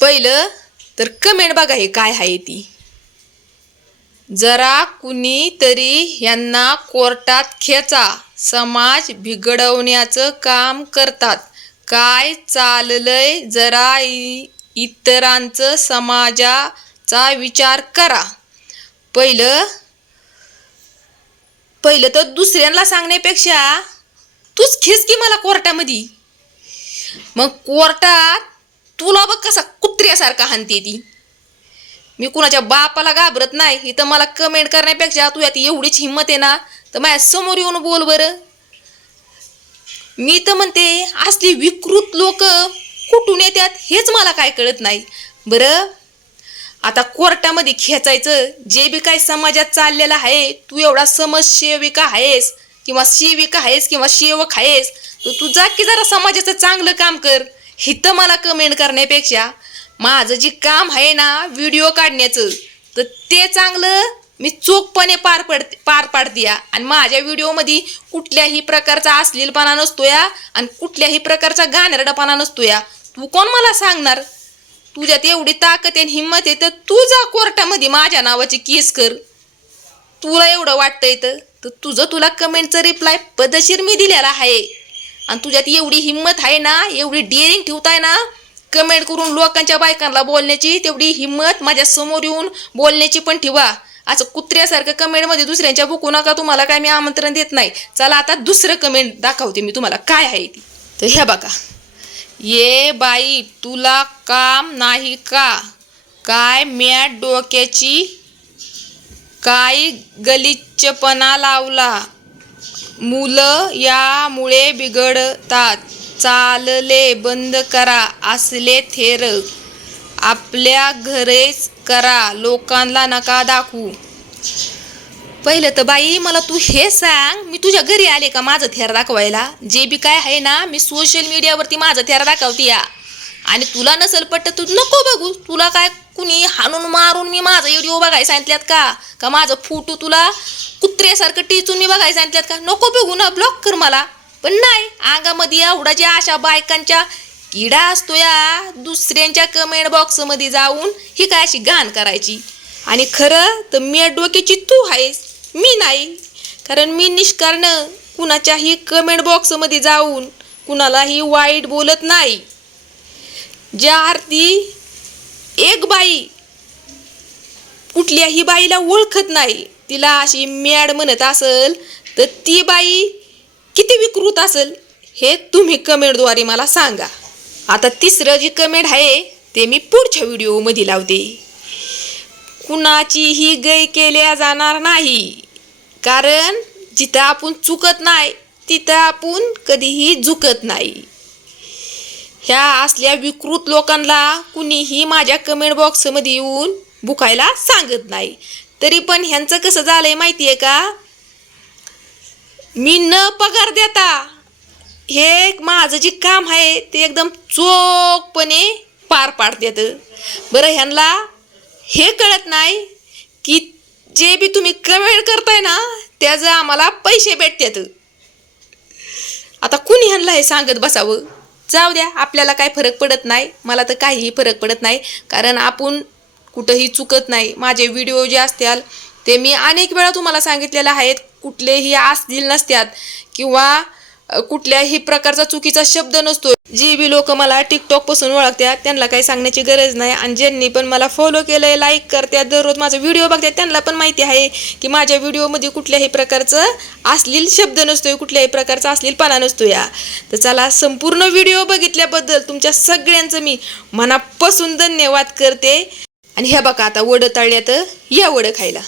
पहिलं तर कमेंट बघा हे काय आहे ती. जरा कुणीतरी यांना कोर्टात खेचा, समाज बिघडवण्याचं काम करतात. काय चाललंय जरा इतरांचं समाजाचा विचार करा. पहिलं तर दुसऱ्यांना सांगण्यापेक्षा तूच खेच की मला कोर्टामध्ये. मग कोर्टात तुला बघ कसा कुत्र्यासारखा हाणते ती. मी कुणाच्या बापाला घाबरत नाही. इथं मला कमेंट करण्यापेक्षा तू यात एवढीच हिंमत आहे ना तर माझ्या समोर येऊन बोल बरं. मी तर म्हणते असली विकृत लोक कुठून येतात हेच मला काय कळत नाही. बरं आता कोर्टामध्ये खेचायचं जे बी काय समाजात चाललेलं आहे, तू एवढा समाजसेविका आहेस किंवा सेविका आहेस किंवा सेवक आहेस तर तू जा की जरा समाजाचं चांगलं काम कर. हिथं मला कमेंट करण्यापेक्षा माझं जे काम आहे ना व्हिडिओ काढण्याचं तर ते चांगलं मी चोखपणे पार पाडते या. आणि माझ्या व्हिडिओमध्ये कुठल्याही प्रकारचा अश्लीलपणा नसतो या आणि कुठल्याही प्रकारचा घाणेरडापणा नसतो या. तू कोण मला सांगणार? तुझ्यात एवढी ताकद आहे हिंमत आहे तर तू जा कोर्टामध्ये माझ्या नावाची केस कर. तुला एवढं वाटतंय तर तुला कमेंटचं रिप्लाय पद्धतशीर मी दिलेला आहे. आणि तुझ्यात एवढी हिंमत आहे ना, एवढी डेअरिंग ठेवताय ना कमेंट करून लोकांच्या बायकांना बोलण्याची, तेवढी हिंमत माझ्या समोर येऊन बोलण्याची पण ठेवा. असं कुत्र्यासारखं कमेंटमध्ये दुसऱ्यांच्या बुकू नका. तुम्हाला काय मी आमंत्रण देत नाही. चला आता दुसरं कमेंट दाखवते मी तुम्हाला काय आहे ती. तर हे बघा, ये बाई तुला काम नाही का? काय मॅट डोक्याची काय गलिच्चपणा लावला. मुलं यामुळे बिघडतात. चालले बंद करा असले थेर. आपल्या घरेच करा, लोकांना नका दाखवू. पहिलं तर बाई मला तू हे सांग, मी तुझ्या घरी आले का माझं थेर दाखवायला? जे बी काय आहे ना मी सोशल मीडियावरती माझं थेर दाखवते या. आणि तुला नसेल पटत तू नको बघू. तुला काय कुणी हाणून मारून मी माझा व्हिडिओ बघायला सांगितल्यात का माझं फोटो तुला कुत्र्यासारखं टिचून मी बघायला सांगितल्यात का? नको बघू ना, ब्लॉक कर मला. पण नाही, अंगामध्ये एवढा ज्या अशा बायकांच्या किडा असतो या दुसऱ्यांच्या कमेंट बॉक्समध्ये जाऊन ही काय अशी घाण करायची. आणि खरं तर मी डोक्याची तू आहेस, मी नाही. कारण मी निष्कारण कुणाच्याही कमेंट बॉक्समध्ये जाऊन कुणालाही वाईट बोलत नाही. ज्या अर्थी एक बाई कुठल्याही बाईला ओळखत नाही तिला अशी मॅड म्हणत असेल तर ती बाई किती विकृत असेल हे तुम्ही कमेंटद्वारे मला सांगा. आता तिसरं जी कमेंट आहे ते मी पुढच्या व्हिडिओमध्ये लावते. कुणाचीही गय केल्या जाणार नाही. कारण जिथं आपण चुकत नाही तिथं आपण कधीही झुकत नाही. ह्या असल्या विकृत लोकांना कुणीही माझ्या कमेंट बॉक्समध्ये येऊन बुकायला सांगत नाही. तरी पण ह्यांचं कसं झालंय माहिती आहे का? मी न पगार देता हे माझं जे काम आहे ते एकदम चोखपणे पार पाडतात. बरं ह्यांना हे कळत नाही की जे बी तुम्ही कमेंट करताय ना त्याचं आम्हाला पैसे भेटतात. आता कुणी ह्यांना हे सांगत बसावं? जाऊ द्या, आपल्याला काय फरक पडत नाही. मला तर काहीही फरक पडत नाही कारण आपण कुठंही चुकत नाही. माझे व्हिडिओ जे असतील ते मी अनेक वेळा तुम्हाला सांगितलेले आहेत. कुठलेही अश्लील नसतात किंवा कुठल्याही प्रकारचा चुकीचा शब्द नसतो. जी बी लोक मला टिकटॉकपासून ओळखतात त्यांना काही सांगण्याची गरज नाही. आणि ज्यांनी पण मला फॉलो केलंय, लाईक करतात, दररोज माझा व्हिडिओ बघतात त्यांना पण माहिती आहे की माझ्या व्हिडिओमध्ये कुठल्याही प्रकारचं अश्लील शब्द नसतोय, कुठल्याही प्रकारचा अश्लीलपणा नसतो या. तर चला, संपूर्ण व्हिडिओ बघितल्याबद्दल तुमच्या सगळ्यांचं मी मनापासून धन्यवाद करते. आणि हे बघा आता वडं तळल्यात, या वडं खायला.